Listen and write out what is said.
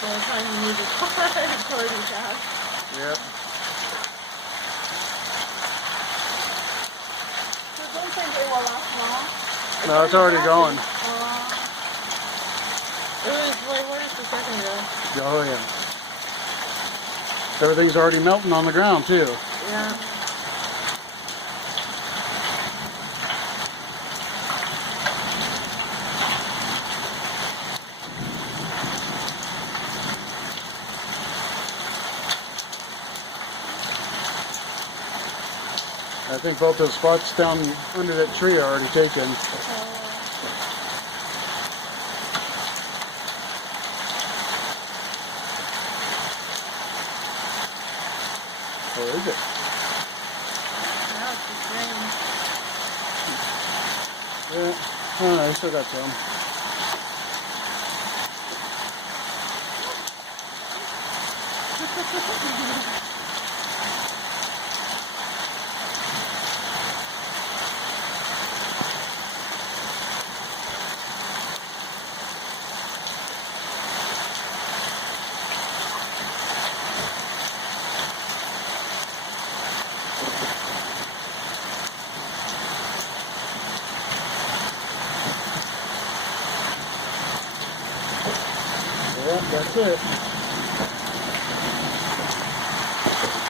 the whole time you move the car toward the gas. Yep. So don't think it will last long. No, it's already going. It was way worse a second ago. Oh yeah. Everything's already melting on the ground too. Yeah. I think both those spots down under that tree are already taken. Or is it? Now it's just raining. Yeah. Oh, no, I still got some. Yeah, that's it.